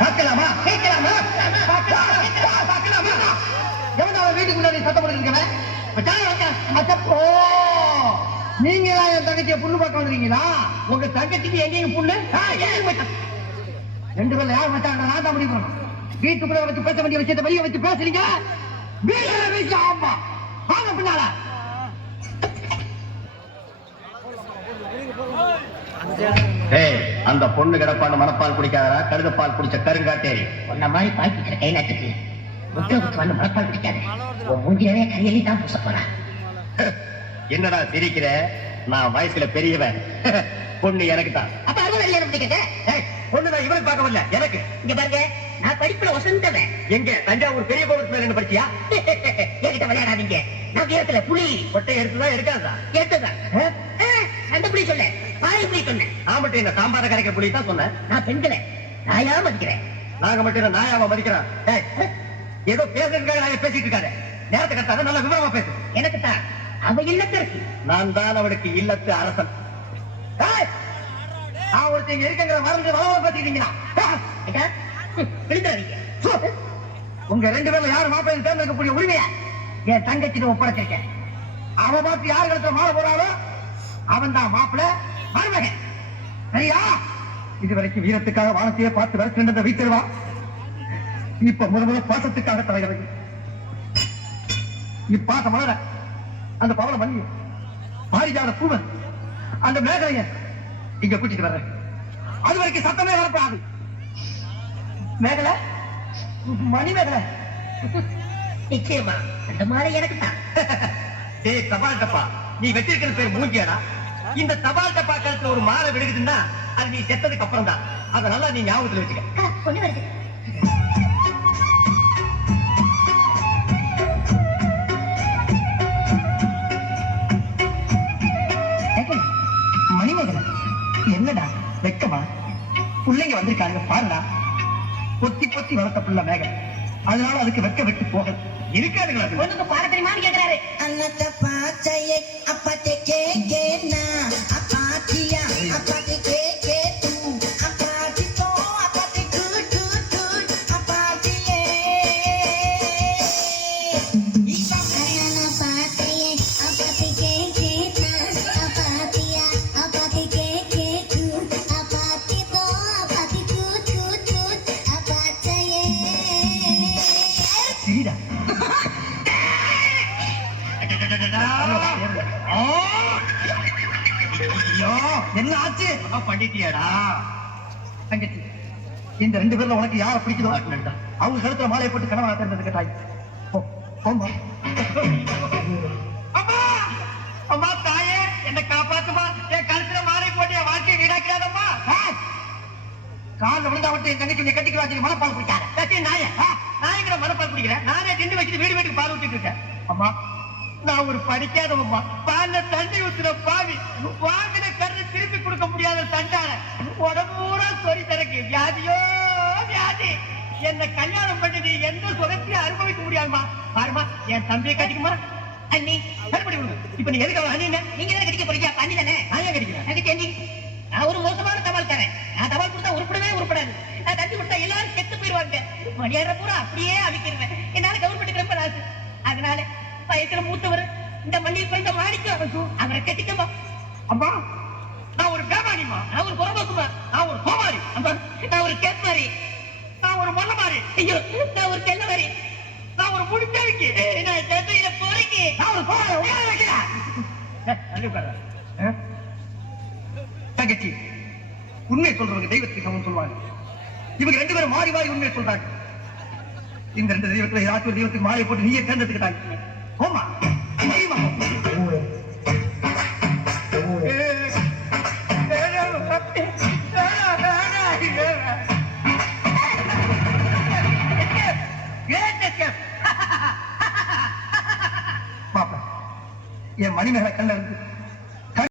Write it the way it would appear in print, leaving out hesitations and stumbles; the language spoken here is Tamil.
பார்க்கலாமா எவனால வீட்டுக்கு முன்னாடி சத்தம் போட்டுருக்கவன் நீங்க என் தங்கச்சியை புண்ணு பார்க்க வந்துருக்கீங்களா? உங்க தங்கச்சிக்கு எங்கேயும் புண்ணு ரெண்டு பேர்ல யார் மச்சாங்க? நான் தான் முடிவு பண்ணணும். வீட்டுக்குள்ள வச்சு பேச வேண்டிய விஷயத்தை வெளியே வச்சு பேசுறீங்க. வீட்டுல ஆமா வாங்க பின்னால. அந்த பொண்ணு கிடப்பான்னு மனப்பால் குடிக்காதா? கழுதப்பால் குடிச்ச கருங்காட்டேரி உன்ன மாதிரி பால் குடிக்கிற கைநாட்டுக்கு முத்து வந்து மனப்பால் குடிக்காது. உன் மூஞ்சியவே கையெழி தான் பூச போறான். என்னடா சிரிக்கிற? நான் வயசுல பெரியவன். பொண்ணு எனக்கு தான். அப்ப அறுபது கல்யாணம் பண்ணிக்க. பொண்ணுதான் இவனுக்கு பார்க்க வரல, எனக்கு. இங்க பாருங்க, நான் படிப்புல வசந்தவன். எங்க தஞ்சாவூர் பெரிய கோபுரத்து மேல என்ன படிச்சியா? என்கிட்ட விளையாடாதீங்க. நான் வீரத்துல புலி கொட்டை எடுத்துதான் எடுக்காதா? எடுத்துதான். அந்த புலி சொல்ல பாய் புலி சொன்னேன். நான் மட்டும் என்ன சாம்பார கரைக்கிற புலி தான் சொன்னேன். நான் பெண்களை நாயா மதிக்கிறேன். நாங்க மட்டும் நாயாவா மதிக்கிறோம்? ஏதோ பேசுறதுக்காக நாங்க பேசிட்டு இருக்காரு. நேரத்தை கட்டாத நல்ல விவரமா பேசு. எனக்கு தான் அவ இல்லத்தரசி. நான் தான் அவளுக்கு இல்லத்து அரசன். நான் ஒருத்தங்க இருக்குங்கிற மறந்து வளவ பேசிட்டீங்களா? உங்க ரெண்டு பேர்ல யாரு மாப்பிள்ளை தேர்ந்தெடுக்கக்கூடிய உரிமையா என் தங்கச்சிட்டு ஒப்படைச்சிருக்கேன். அவ பார்த்து யாரு இடத்துல மாற போறாளோ அவன் தான் மாப்பிள்ளை மருமகன். சரியா? இதுவரைக்கும் வீரத்துக்காக வானத்தையே பார்த்து வரைக்கின்றத வீட்டிருவா. இப்ப முதல்ல பாசத்துக்காக தலைகிறது. இப்பாச மலர அந்த பவன மணி பாரிஜாத பூவன் அந்த மேகலைய இங்க கூட்டிட்டு வர்றேன். அது வரைக்கும் சத்தமே வரப்படாது. மேகலை, மணி மேகலை, நிச்சயமா அந்த மாலை எனக்கு தான். டேய் தபால் டப்பா, நீ வச்சிருக்கிற பேர் மூங்கியாடா. இந்த தபால் டப்பா கழுத்துல ஒரு மாலை விடுக்குதுன்னா அது நீ செத்ததுக்கு அப்புறம் தான். அதனால நீ ஞாபகத்துல வச்சுக்க. கொண்டு வருது. மணிமேகலை, என்னடா வெக்கமா? பிள்ளைங்க வந்திருக்காங்க பாருடா. பொத்தி பொத்தி வளர்த்த பிள்ளை மேகலை, அதனால அதுக்கு வெக்க விட்டு போக இருக்காதுங்களா? ஒண்ணுக்கு பாட தெரியுமான்னு கேட்கிறாரு. அன்னத்தை பார்த்தையே அப்பாத்தை கேட்கேனா அப்பாத்தியா அப்பாத்தை கேட்கே தூ அப்பாத்தி தோ அப்பாத்தி டூ டூ டூ அப்பாத்தியே ஈசான பார்த்தையே அப்பாத்தை கேட்கேனா அப்பாத்தியா அப்பாத்தை கேட்கே தூ அப்பாத்தி தோ அப்பாத்தி டூ டூ டூ அப்பாத்தியே. சரிடா. என்ன ஆச்சு? பண்ணிட்டியாடா? தங்கச்சி, இந்த ரெண்டு பேர்ல உனக்கு யார பிடிக்குதோ அவங்க கழுத்துல மாலையை போட்டு கனவா தெரிஞ்சது கேட்டாய். அம்மா தாயே, என்ன காப்பாத்துமா. என் கழுத்துல மாலை போட்டு என் வாழ்க்கையை வீடாக்கிறாதம்மா. காலில் விழுந்தா மட்டும் என் தங்கச்சி நீ கட்டிக்கலாம். மனப்பால் குடிக்காத நாய. நாயங்கிற மனப்பால் குடிக்கிறேன். நானே திண்டு வச்சுட்டு வீடு வீட்டுக்கு பால் ஊற்றிட்டு இருக்கேன். அம்மா, நான் ஒரு படிக்காதவம்மா. பால்ல தண்ணி ஊத்துற பாவி, வாங்கின கரு திருப்பி கொடுக்க முடியாத தண்டான உடம்பு பூரா சொறி தரக்கு வியாதியோ வியாதி. என்ன கல்யாணம் பண்ணி நீ எந்த சுகத்தையும் அனுபவிக்க முடியாதுமா. பாருமா, என் தம்பியை கட்டிக்குமா. அண்ணி கட்டுப்படி கொடுங்க. இப்ப நீ எதுக்கு அண்ணி? நீங்க தானே கட்டிக்க போறீங்க. பண்ணி தானே நான் ஏன் கட்டிக்கிறேன்? எனக்கு தெரிஞ்சு நான் ஒரு மோசமான தபால் தரேன். நான் தபால் கொடுத்தா உருப்படவே உருப்படாது. நான் தட்டி கொடுத்தா எல்லாரும் செத்து போயிடுவாங்க. மணியாடுற பூரா அப்படியே அவிக்கிறேன். என்னால கவர்மெண்ட் ரொம்ப ராசு. அதனால வயசுல மூத்தவர் இந்த மண்ணில் பிறந்த மாணிக்கம் அவரை கட்டிக்கமா. அம்மா, நான் ஒரு வியாபாரிமா. நான் ஒரு புறம்போக்குமா. நான் ஒரு கோமாரி. அம்மா, நான் ஒரு கேட்மாரி. நான் ஒரு மொல்லமாரி. ஐயோ, நான் ஒரு கெல்லமாரி. நான் ஒரு முடிச்சாவிக்கு. நான் தந்தையில போறீங்க. நான் ஒரு கோமாரி. தங்கச்சி, உண்மை சொல்றவங்க தெய்வத்துக்கு சமம் சொல்லுவாங்க. இவங்க ரெண்டு பேரும் மாறி மாறி உண்மை சொல்றாங்க. இந்த ரெண்டு தெய்வத்துல ஏதாச்சும் ஒரு தெய்வத்துக்கு மாலை போட்டு நீயே தேர்ந்தெடுத்துக்கிட்டாங்க. போமா என் மணிமேகலை கண்ட இருந்து